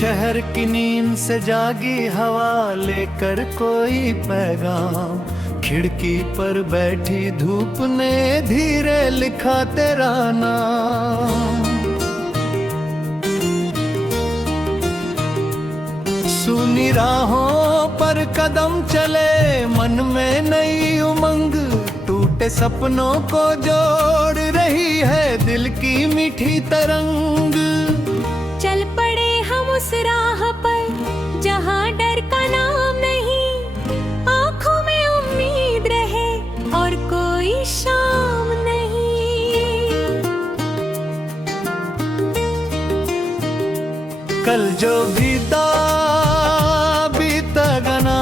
शहर की नींद से जागी हवा लेकर कोई पैगाम, खिड़की पर बैठी धूप ने धीरे लिखा तेरा नाम। सुनी राहों पर कदम चले, मन में नई उमंग, टूटे सपनों को जोड़ रही है दिल की मीठी तरंग। चल पड़े हम उस राह पर जहाँ डर का नाम नहीं, आँखों में उम्मीद रहे और कोई शाम नहीं। कल जो बीता गना,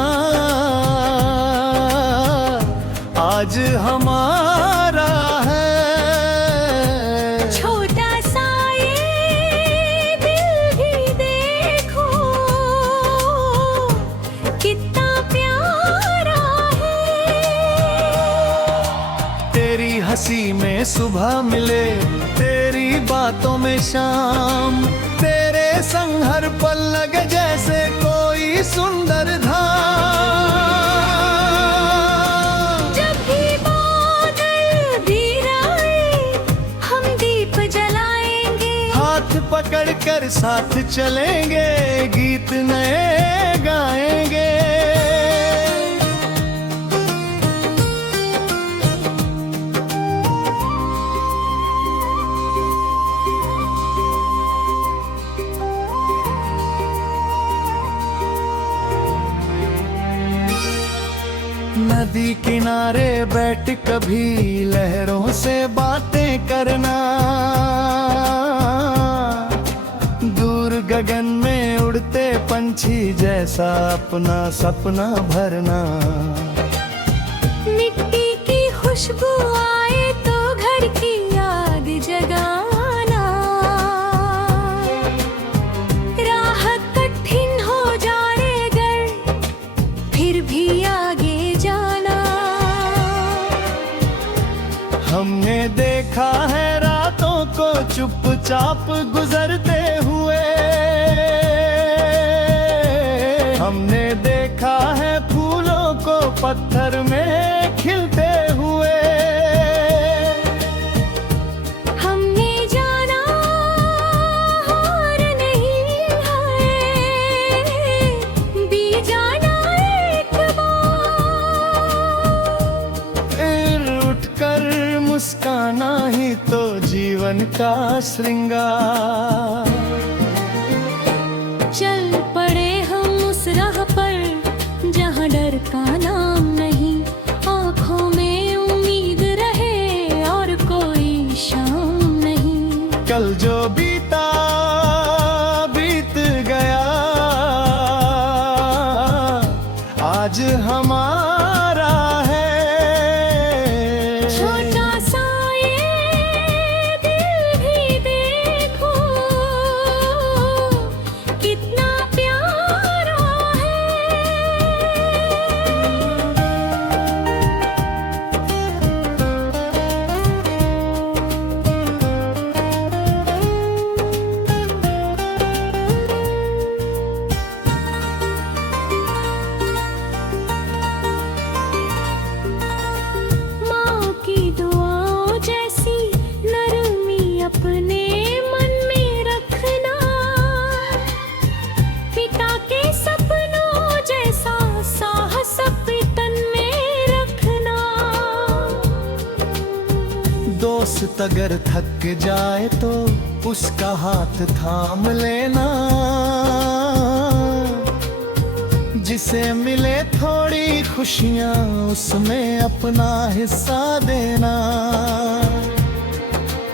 आज हमारा है। छोटा सा ये दिल भी देखो कितना प्यारा है। तेरी हंसी में सुबह मिले, तेरी बातों में शाम, तेरे संग हर पल लगे जैसे कोई सुंदर धाम। जब भी बादल घिर आए, हम दीप जलाएंगे, हाथ पकड़ कर साथ चलेंगे, गीत नए गाएंगे। नदी किनारे बैठ कभी लहरों से बातें करना, दूर गगन में उड़ते पंछी जैसा अपना सपना भरना। मिट्टी की खुशबू आए तो घर की याद जगाना, राह कठिन हो जाए अगर फिर भी आगे जाना। हमने देखा है रातों को चुपचाप गुजरते हुए, हमने देखा है फूलों को पत्थर में खिलते हुए। हमने जाना हार नहीं है, भी जाना एक बार। फिर उठकर मुस्काना ही तो जीवन का श्रृंगार। चल पड़े हम उस राह पर जहाँ डर का नाम नहीं, आँखों में उम्मीद रहे और कोई शाम नहीं। कल जो बीता बीत गया, आज हमारा है। छोटा सा ये दिल भी देखो कितना प्यारा है। माँ की दुआओं जैसी नरमी अपने मन में रखना, पिता के सपनों जैसा साहस अपने तन में रखना। दोस्त अगर थक जाए तो उसका हाथ थाम लेना, जिसे मिले थोड़ी खुशियाँ उसमें अपना हिस्सा देना।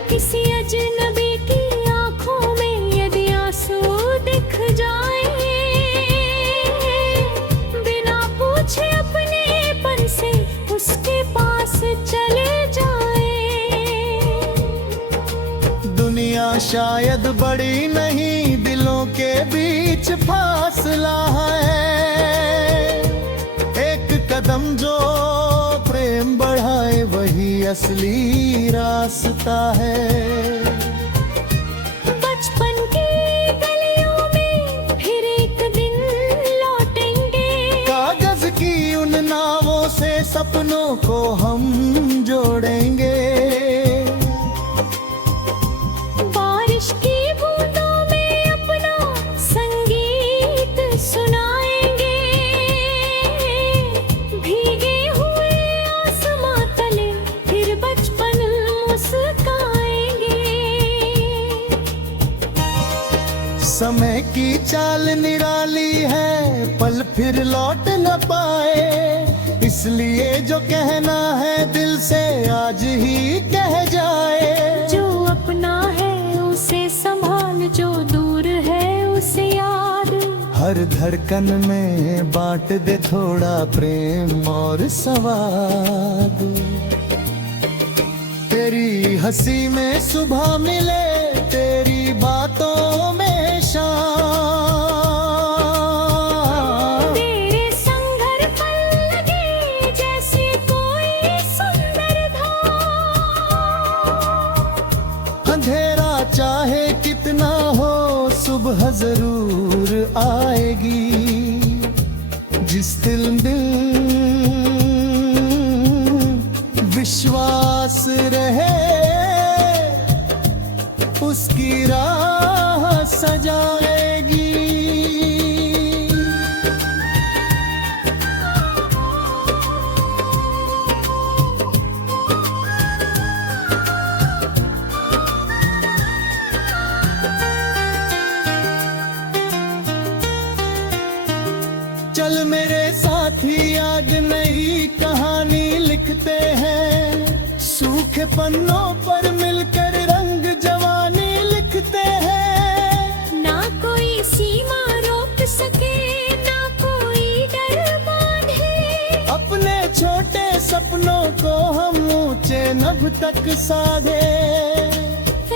किसी अजनबी की आंखों में यदि आंसू दिख जाए, बिना पूछे अपनेपन से उसके पास चले जाए। दुनिया शायद बड़ी नहीं, दिलों के बीच फासला है। एक कदम जो प्रेम बढ़ाए वही असली रास्ता है। बचपन की गलियों में को हम जोड़ेंगे। बारिश की बूंदों में अपना संगीत सुनाएंगे, भीगे हुए आसमां तले फिर बचपन मुस्काएंगे। समय की चाल निराली है, पल फिर लौट न पाए, इसलिए जो कहना है दिल से आज ही कह जाए। जो अपना है उसे संभाल, जो दूर है उसे याद। हर धड़कन में बांट दे थोड़ा प्रेम और स्वाद। तेरी हंसी में सुबह मिले, तेरी बातों में शाम। तेरे संग हर पल लगे जैसे कोई सुंदर धाम। अंधेरा चाहे कितना हो, सुबह जरूर आएगी। जिस दिल विश्वास रहे, उसकी राह सजाएगी। चल मेरे साथी आज नई कहानी लिखते हैं, सूखे पन्नों पर मिलकर रंग जवानी लिखते हैं। ना कोई सीमा रोक सके, ना कोई डर बांधे। अपने छोटे सपनों को हम ऊंचे नभ तक साधे।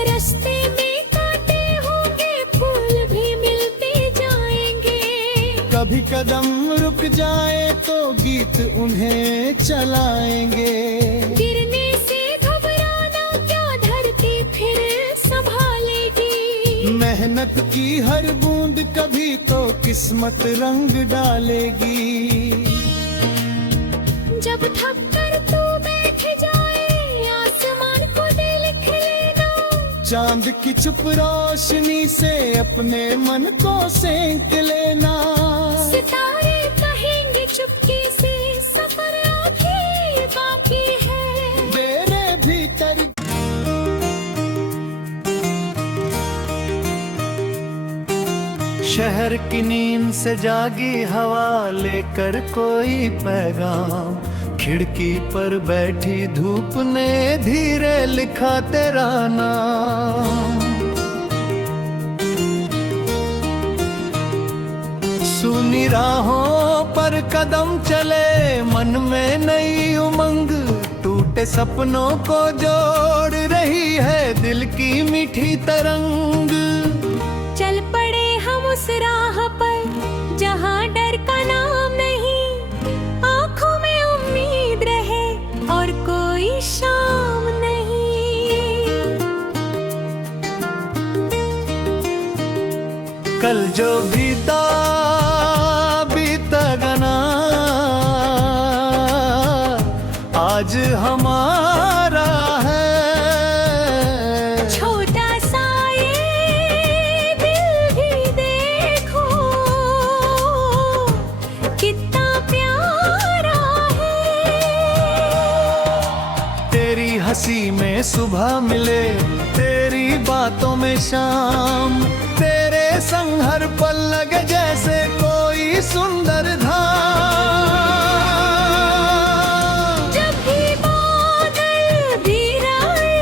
रास्ते में कांटे होंगे, फूल भी मिलते जाएंगे। कभी कदम रुक जाए तो गीत उन्हें चलाएंगे। गिरने से घबराना क्या, धरती फिर संभालेगी। मेहनत की हर बूंद कभी तो किस्मत रंग डालेगी। जब थक कर तू बैठ जाए, आसमान को दे लिख लेना। चांद की छुप रोशनी से अपने मन को सेंक लेना। सितारे कहेंगे चुपके से, सफर अभी बाकी है। मेरे भीतर शहर की नींद से जागी हवा लेकर कोई पैगाम। खिड़की पर बैठी धूप ने धीरे लिखा तेरा नाम। सुनी राहों पर कदम चले, मन में नई उमंग। टूटे सपनों को जोड़ रही है दिल की मीठी तरंग। चल पड़े हम उस राह पर जहाँ डर का नाम नहीं। आँखों में उम्मीद रहे और कोई शाम नहीं। कल जो बीता बीतेगा ना, आज हमारा है। छोटा सा ये दिल भी देखो, कितना प्यारा है। तेरी हंसी में सुबह मिले, तेरी बातों में शाम। तेरे संग हर पल लगे जैसे कोई सुंदर धाम। जब भी बादल घिर आए,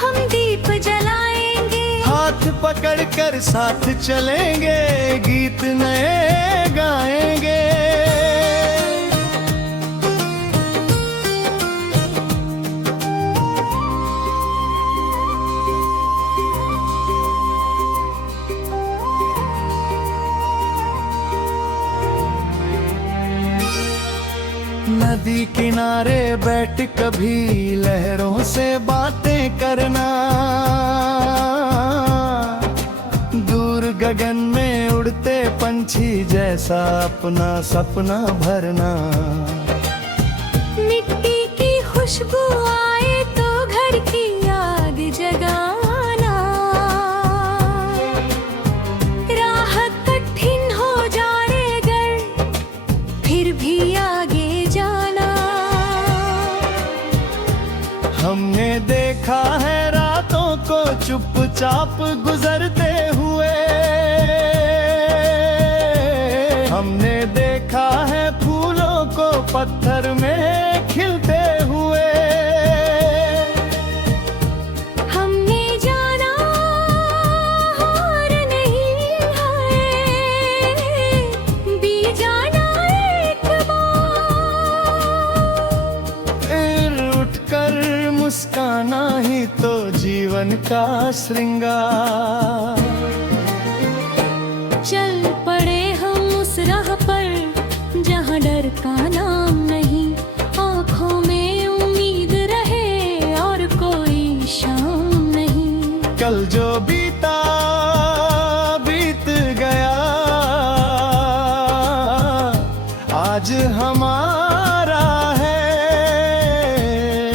हम दीप जलाएंगे। हाथ पकड़ कर साथ चलेंगे, गीत नए गाएंगे। नदी किनारे बैठ कभी लहरों से बातें करना। दूर गगन में उड़ते पंछी जैसा अपना सपना भरना। मिट्टी खुशबू आए तो घर की याद जगाना, राह कठिन हो जाए अगर फिर भी आगे जाना। हमने देखा है रातों को चुपचाप गुजरते हुए, हमने देखा है फूलों को पत्थर में खिलते हुए। हमने जाना हार नहीं है, भी जाना एक बार। फिर उठकर मुस्काना ही तो जीवन का श्रृंगार। चल पड़े हम उस राह पर जहाँ डर का नाम नहीं, आँखों में उम्मीद रहे और कोई शाम नहीं। कल जो बीता बीत गया, आज हमारा है।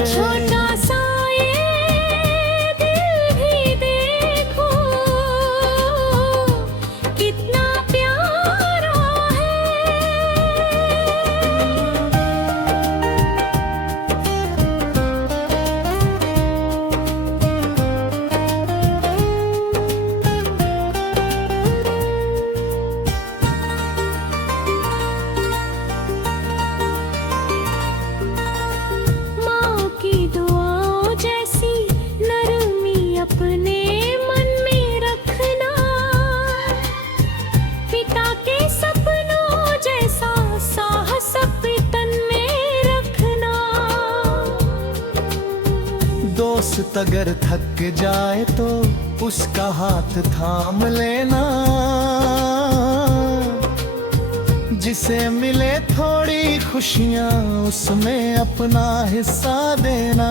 छोटा सा ये दिल भी देखो कितना प्यारा है। माँ की दुआओं जैसी नरमी अपने मन में रखना, पिता के सपनों जैसा साहस अपने तन में रखना। दोस्त अगर थक जाए तो उसका हाथ थाम लेना, जिसे मिले थोड़ी खुशियाँ उसमें अपना हिस्सा देना।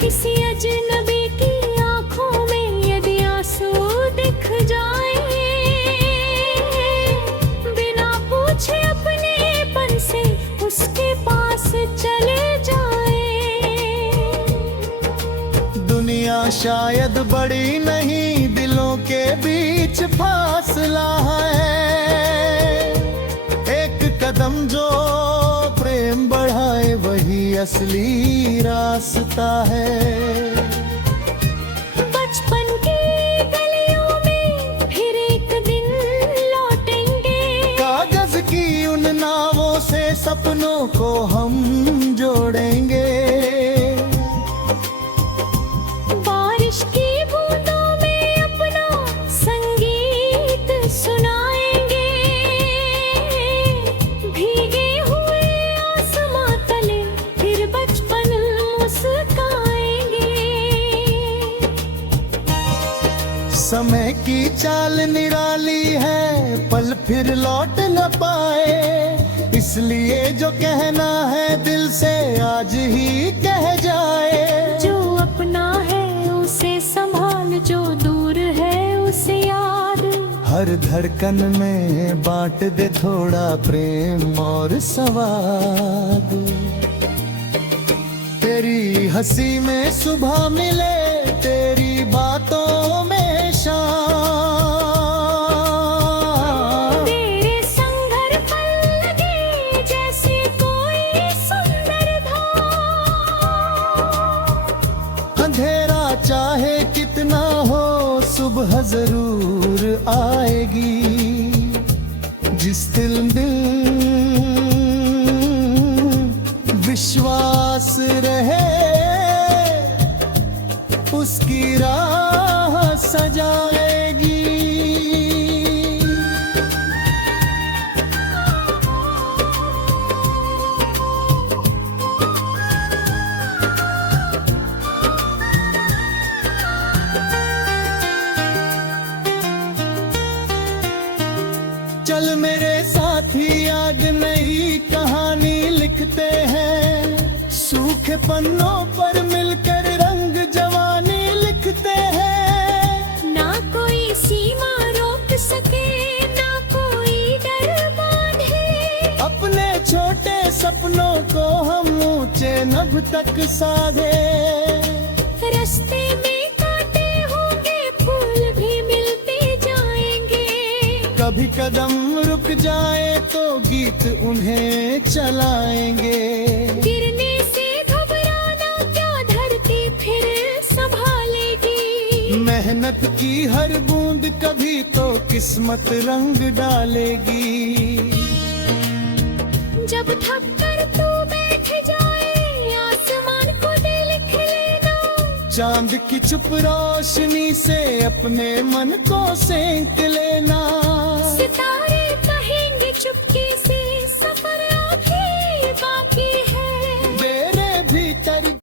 किसी अजनबी की आंखों में यदि आंसू दिख जाए, बिना पूछे अपनेपन से उसके पास चले जाए। दुनिया शायद बड़ी नहीं, दिलों के बीच फासला है। एक कदम जो प्रेम बढ़ाए वही असली रास्ता है। बचपन की गलियों में फिर एक दिन लौटेंगे, कागज की उन नावों से सपनों को हम जोड़ेंगे। बारिश की बूंदों में अपना संगीत सुनाएंगे, भीगे हुए आसमां तले फिर बचपन मुस्काएंगे। समय की चाल निराली है, पल फिर लौट न पाए, इसलिए जो कहना है दिल से आज ही कह जाए। जो अपना है उसे संभाल, जो दूर है उसे याद। हर धड़कन में बांट दे थोड़ा प्रेम और स्वाद। तेरी हंसी में सुबह मिले, तेरी बातों में शाम। तेरे संग हर पल लगे जैसे कोई सुंदर धाम। अंधेरा चाहे कितना हो सुबह जरूर आएगी। जिस दिल विश्वास रहे उसकी राह सजाएगी। चल मेरे साथी आज नई कहानी लिखते हैं, सूखे पन्नों पर मिलकर रंग जवानी लिखते हैं। ना कोई सीमा रोक सके, ना कोई डर बांधे, अपने छोटे सपनों को हम जब तक साधे। रास्ते में कांटे होंगे, फूल भी मिलते जाएंगे। कभी कदम रुक जाए तो गीत उन्हें चलाएंगे। गिरने से घबराना क्या, धरती फिर संभालेगी। मेहनत की हर बूंद कभी तो किस्मत रंग डालेगी। जब थक कर तू बैठ जाए, आसमान को दिल खिलेना। चांद की चुप रोशनी से अपने मन को सेंक लेना। सितारे कहेंगे चुपके से, सफर अभी बाकी है। मेरे भीतर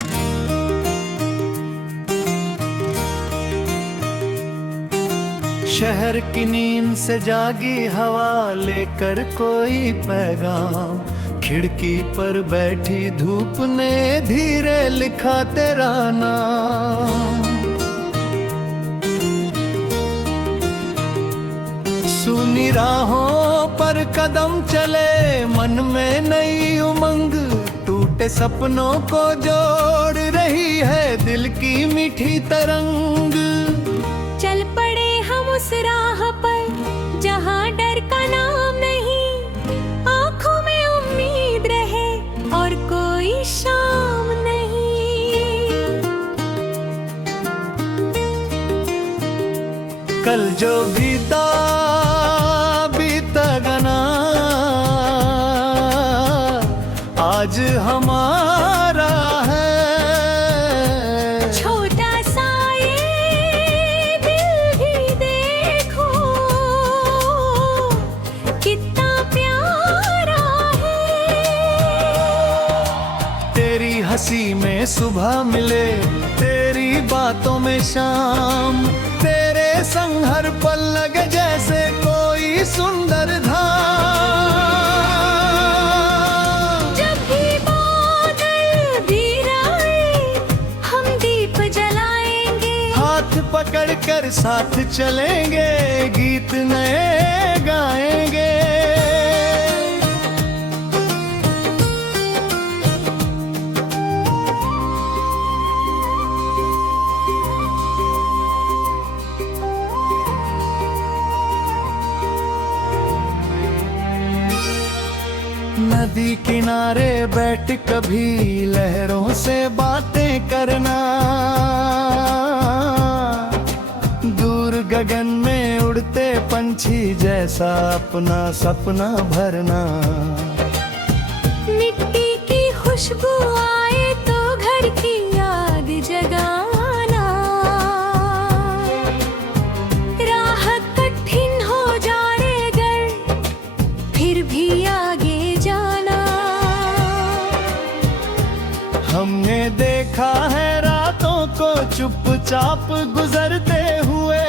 शहर की नींद से जागी हवा लेकर कोई पैगाम। खिड़की पर बैठी धूप ने धीरे लिखा तेरा नाम। सुनी राहों पर कदम चले, मन में नई उमंग। टूटे सपनों को जोड़ रही है दिल की मीठी तरंग। चल पड़े हम उस राह पर जहाँ डर का नाम नहीं। आँखों में उम्मीद रहे और कोई शाम नहीं। कल जो बीता बीता गना, आज हमारा है। छोटा सा ये दिल भी देखो, कितना प्यारा है। तेरी हंसी में सुबह मिले, तेरी बातों में शाम। तेरे संग हर पल लगे जैसे कोई सुंदर धाम। जब भी बादल घिर आए, हम दीप जलाएंगे। हाथ पकड़ कर साथ चलेंगे, गीत नए गाएंगे। नदी किनारे बैठ कभी लहरों से बातें करना। दूर गगन में उड़ते पंछी जैसा अपना सपना भरना। मिट्टी की खुशबू आए तो घर की याद जगाना। राह कठिन हो जाए अगर, फिर भी आगे जाना। हमने देखा है रातों को चुपचाप गुजरते हुए।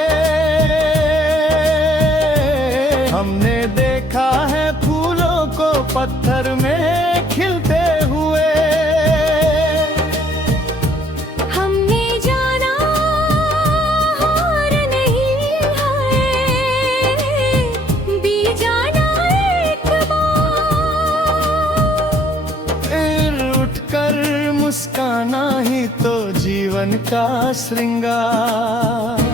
हमने देखा है फूलों को पत्थर में खिलते हुए। हमने जाना हार नहीं है, भी जाना एक फिर उठकर मुस्काना ही तो जीवन का श्रृंगार।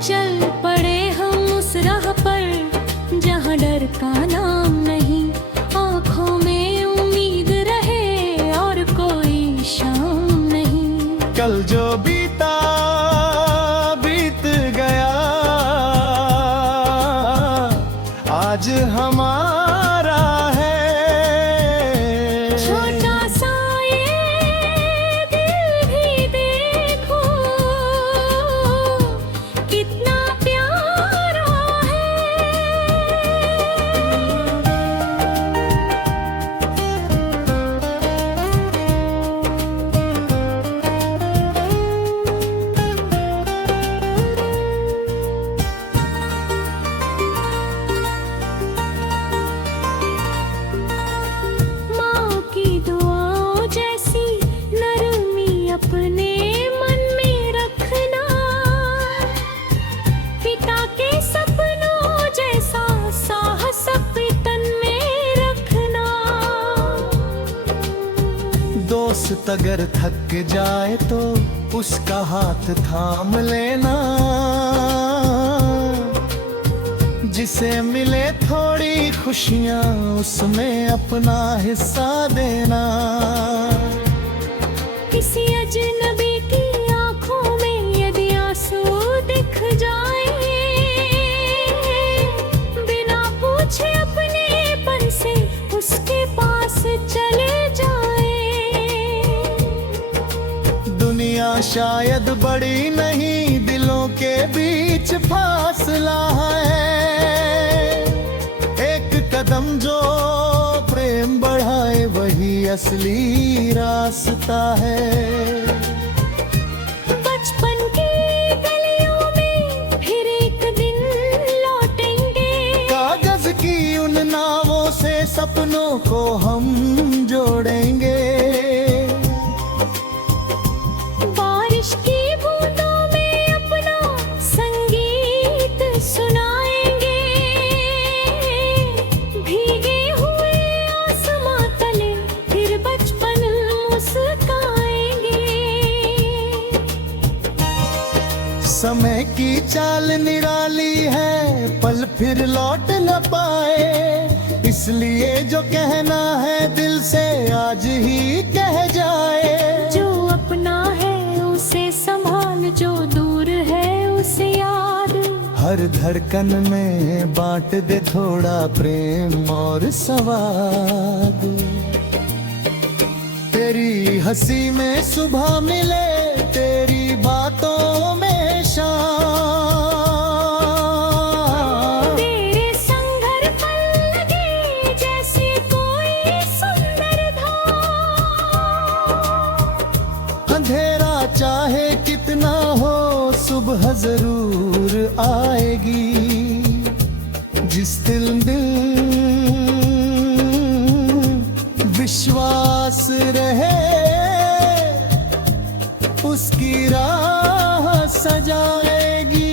चल पड़े हम उस राह पर जहाँ डर का नाम नहीं। आँखों में उम्मीद रहे और कोई शाम नहीं। कल जो बीता बीत गया, आज हमारा है। छोटा सा ये दिल भी देखो, कितना प्यारा है। दोस्त अगर थक जाए तो उसका हाथ थाम लेना, जिसे मिले थोड़ी खुशियाँ उसमें अपना हिस्सा देना। किसी अजनबी की आंखों में यदि आंसू दिख जाए, बिना पूछे अपनेपन से उसके पास चले जाए। दुनिया शायद बड़ी नहीं, दिलों के बीच फासला है। एक कदम जो प्रेम बढ़ाए वही असली रास्ता है। बचपन की गलियों में फिर एक दिन लौटेंगे, कागज की उन नावों से सपनों को हम जोड़ेंगे। बारिश की बूंदों में अपना संगीत सुनाएंगे, भीगे हुए आसमां तले फिर बचपन मुस्काएंगे। समय की चाल निराली है, पल फिर लौट न पाए, इसलिए जो कहना है दिल से आज ही कह जाए। जो अपना है उसे संभाल, जो दूर है उसे याद। हर धड़कन में बांट दे थोड़ा प्रेम और स्वाद। तेरी हंसी में सुबह मिले, तेरी बातों में शाम, तेरे संग हर पल लगे जैसे कोई सुंदर धाम। अंधेरा चाहे कितना हो सुबह जरूर आएगी। जिस दिल विश्वास रहे उसकी राह सजाएगी।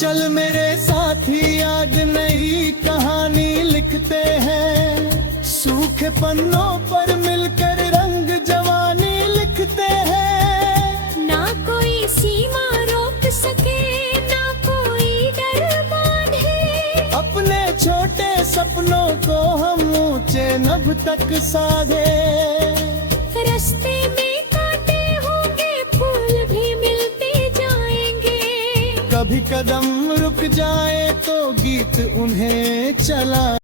चल मेरे साथी आज नई कहानी लिखते हैं, सूखे पन्नों पर मिलकर रंग जवानी लिखते हैं। ना कोई सीमा रोक सके, ना कोई डर बांधे, अपने छोटे सपनों को हम ऊंचे नभ तक साधे। रास्ते में कांटे होंगे, फूल भी मिलते जाएंगे। कभी कदम रुक जाए तो गीत उन्हें चला